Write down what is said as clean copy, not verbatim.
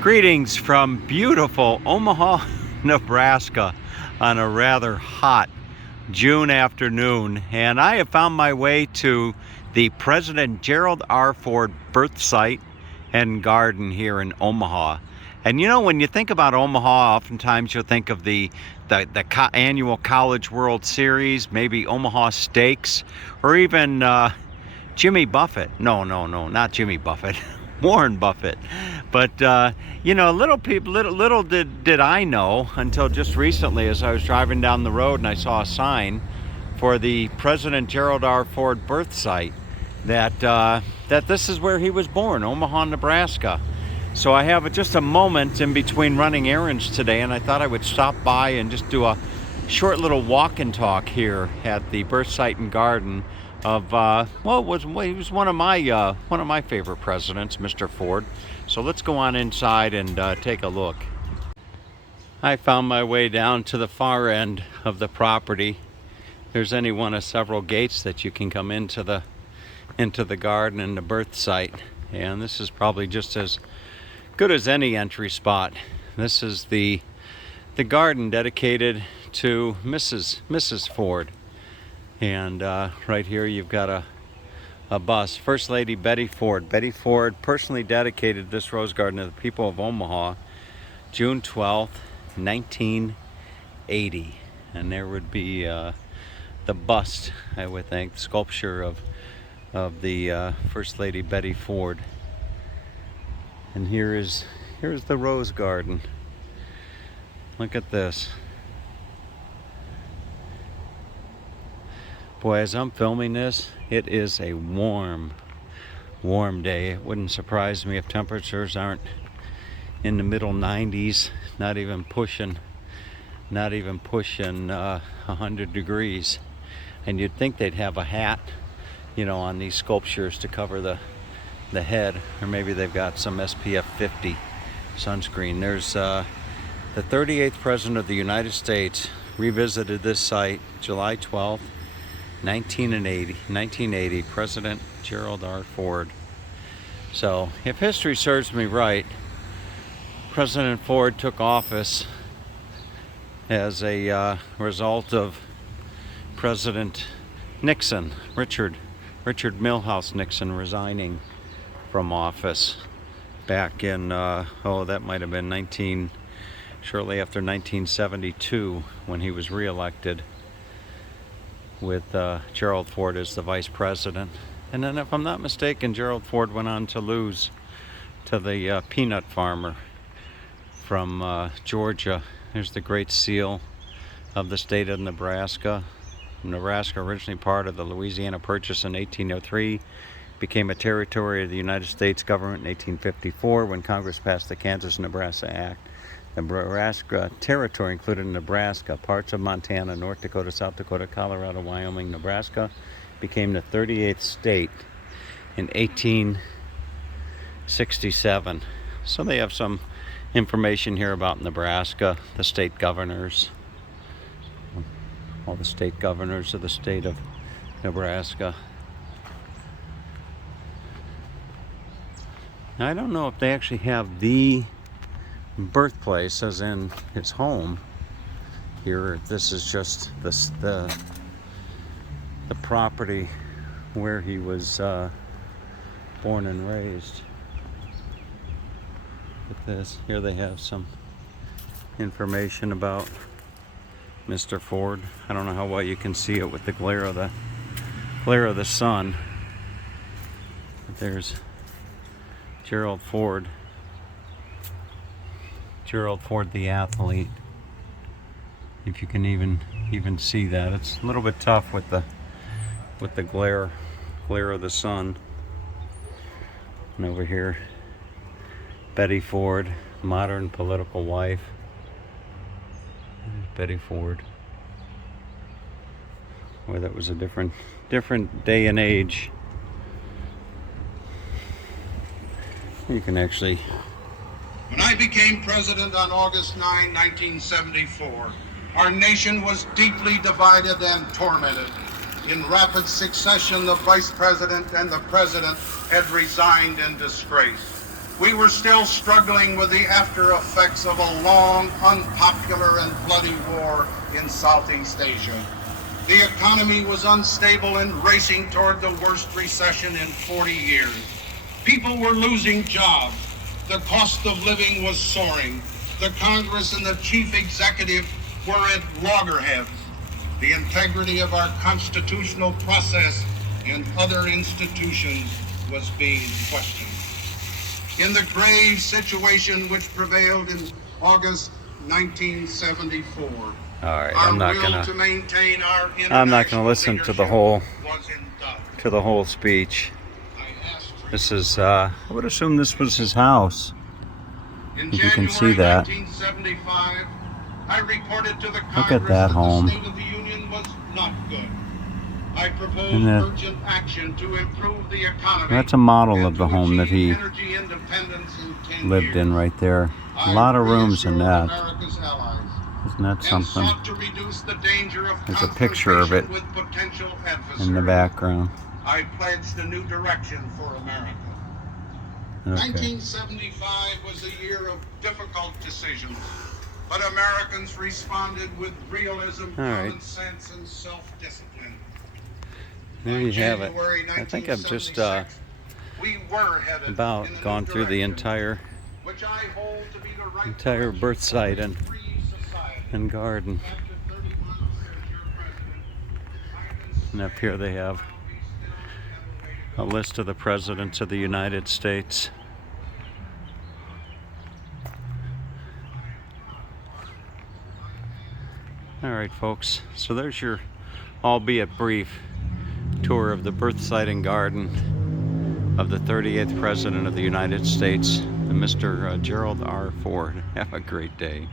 Greetings from beautiful Omaha, Nebraska on a rather hot June afternoon, and I have found my way to the President Gerald R. Ford Birthsite and Garden here in Omaha. And you know, when you think about Omaha, oftentimes you'll think of the annual College World Series, maybe Omaha Steaks, or even Jimmy Buffett. No, not Jimmy Buffett. Warren Buffett. But you know, little did I know until just recently, as I was driving down the road and I saw a sign for the President Gerald R. Ford Birthsite that this is where he was born, Omaha, Nebraska. So I have just a moment in between running errands today, and I thought I would stop by and just do a short little walk and talk here at the Birthsite and Garden of he was one of my favorite presidents, Mr. Ford. So let's go on inside and take a look. I found my way down to the far end of the property. There's any one of several gates that you can come into the garden and the birthsite, and this is probably just as good as any entry spot. This is the garden dedicated to Mrs. Ford. And right here you've got a bust. First Lady Betty Ford. Betty Ford personally dedicated this rose garden to the people of Omaha, June 12th, 1980. And there would be the bust, I would think, the sculpture of the First Lady Betty Ford. And here's the rose garden. Look at this. Boy, as I'm filming this, it is a warm day. It wouldn't surprise me if temperatures aren't in the middle 90s, not even pushing 100 degrees. And you'd think they'd have a hat, you know, on these sculptures to cover the head, or maybe they've got some SPF 50 sunscreen. There's the 38th President of the United States revisited this site July 12th, 1980, President Gerald R. Ford. So, if history serves me right, President Ford took office as a result of President Nixon, Richard Milhouse Nixon, resigning from office back in, that might have been shortly after 1972, when he was reelected with Gerald Ford as the vice president. And then, if I'm not mistaken, Gerald Ford went on to lose to the peanut farmer from Georgia. There's the Great Seal of the state of Nebraska. Nebraska, originally part of the Louisiana Purchase in 1803, became a territory of the United States government in 1854 when Congress passed the Kansas-Nebraska Act. The Nebraska territory included Nebraska, parts of Montana, North Dakota, South Dakota, Colorado, Wyoming. Nebraska became the 38th state in 1867. So they have some information here about Nebraska, the state governors, all the state governors of the state of Nebraska. Now, I don't know if they actually have the birthplace, as in his home here. This is just the property where he was born and raised. With this here, they have some information about Mr. Ford. I don't know how well you can see it with the glare of the sun, but there's Gerald Ford the athlete, if you can even see that. It's a little bit tough with the glare of the sun. And over here, Betty Ford, modern political wife. Betty Ford. Boy, that was a different day and age. You can actually... When I became president on August 9, 1974, our nation was deeply divided and tormented. In rapid succession, the vice president and the president had resigned in disgrace. We were still struggling with the after effects of a long, unpopular, and bloody war in Southeast Asia. The economy was unstable and racing toward the worst recession in 40 years. People were losing jobs. The cost of living was soaring. The Congress and the chief executive were at loggerheads. The integrity of our constitutional process and other institutions was being questioned. In the grave situation which prevailed in August 1974, All right, our I'm not will gonna. to maintain our I'm not gonna listen to the whole was in doubt. speech. I asked for This is. I would assume this was his house. In If you can January see that. 1975, I reported to the Congress Look at that home. the State of the Union was not good. I proposed And urgent action to improve the economy. That's a model and of the to home that achieve he energy independence in 10 lived years. in right there. A I lot of rooms in reassured that. America's allies Isn't that and something? sought to reduce the danger of There's a picture of it confrontation with potential in the adversaries. background. I pledged a new direction for America. Okay. 1975 was a year of difficult decisions, but Americans responded with realism, All right. common sense, and self-discipline. There you have it. I think I've just we were headed about in a new gone through the direction, which I hold to be the right entire direction Birthsite for a and free society. garden. After 30 months as your president, I've been And up here they have a list of the presidents of the United States. All right, folks. So there's your, albeit brief, tour of the Birthsite and garden of the 38th President of the United States, Mr. Gerald R. Ford. Have a great day.